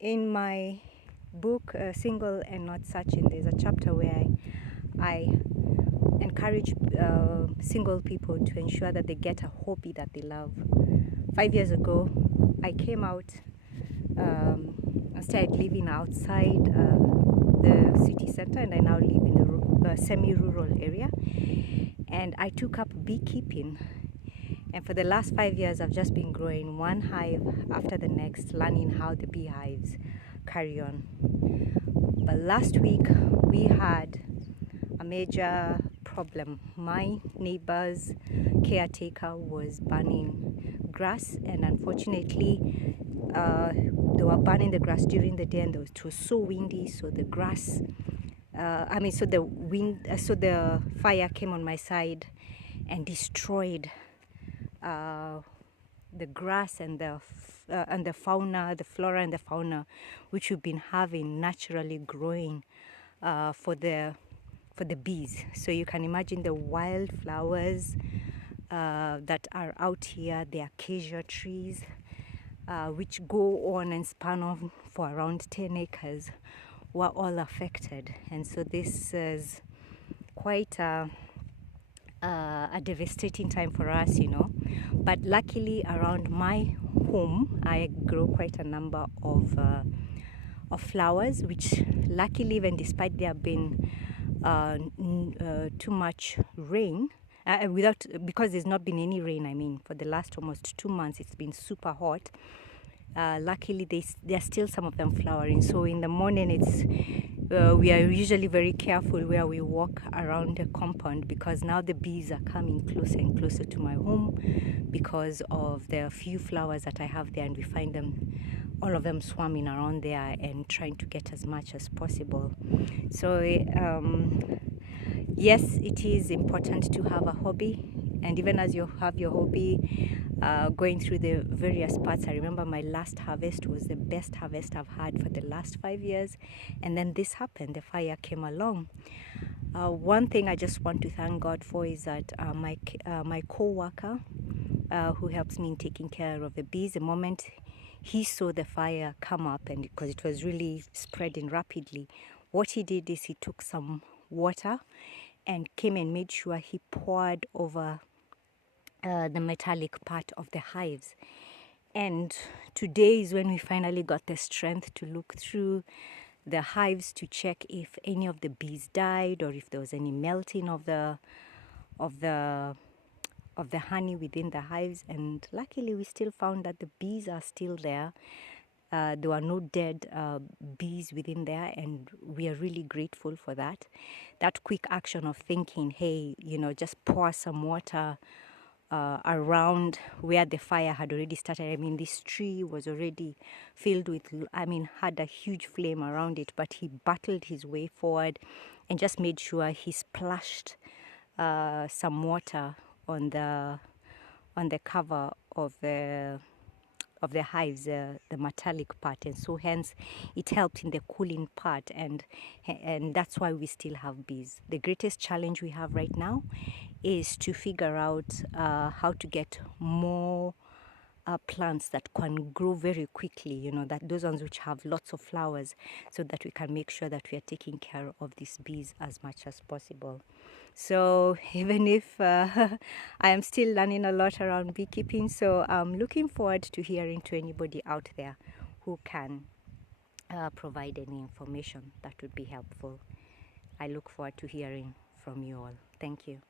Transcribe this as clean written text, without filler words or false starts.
In my book, Single and Not Searching, there's a chapter where I encourage single people to ensure that they get a hobby that they love. 5 years ago, I came out and started living outside the city center, and I now live in the semi-rural area. And I took up beekeeping. And for the last 5 years, I've just been growing one hive after the next, learning how the beehives carry on. But last week, we had a major problem. My neighbor's caretaker was burning grass, and unfortunately, they were burning the grass during the day, and it was so windy, so the grass, so the fire came on my side and destroyed the grass and the fauna, the flora and the fauna, which we've been having naturally growing for the bees. So you can imagine the wildflowers that are out here, the acacia trees, which go on and span on for around 10 acres, were all affected. And so this is quite a devastating time for us, But luckily, around my home, I grow quite a number of flowers, which luckily, even despite there being too much rain, because there's not been any rain, for the last almost 2 months, it's been super hot. Luckily, there are still some of them flowering. So in the morning, we are usually very careful where we walk around the compound, because now the bees are coming closer and closer to my home because of the few flowers that I have there, and we find all of them swarming around there and trying to get as much as possible. So yes, it is important to have a hobby, and even as you have your hobby, going through the various parts. I remember my last harvest was the best harvest I've had for the last 5 years, and then this happened. The fire came along. One thing I just want to thank God for is that my co-worker, who helps me in taking care of the bees, the moment he saw the fire come up, and because it was really spreading rapidly, what he did is he took some water and came and made sure he poured over the metallic part of the hives. And today is when we finally got the strength to look through the hives to check if any of the bees died, or if there was any melting of the honey within the hives. And luckily, we still found that the bees are still there. There were no dead bees within there, and we are really grateful for that. That quick action of thinking, hey, just pour some water around where the fire had already started. This tree was already filled with, had a huge flame around it, but he battled his way forward and just made sure he splashed some water on the cover of the hives, the metallic part, and so hence it helped in the cooling part, and that's why we still have bees. The greatest challenge we have right now is to figure out how to get more plants that can grow very quickly, that those ones which have lots of flowers, so that we can make sure that we are taking care of these bees as much as possible. So even if I am still learning a lot around beekeeping, so I'm looking forward to hearing to anybody out there who can provide any information that would be helpful. I look forward to hearing from you all. Thank you.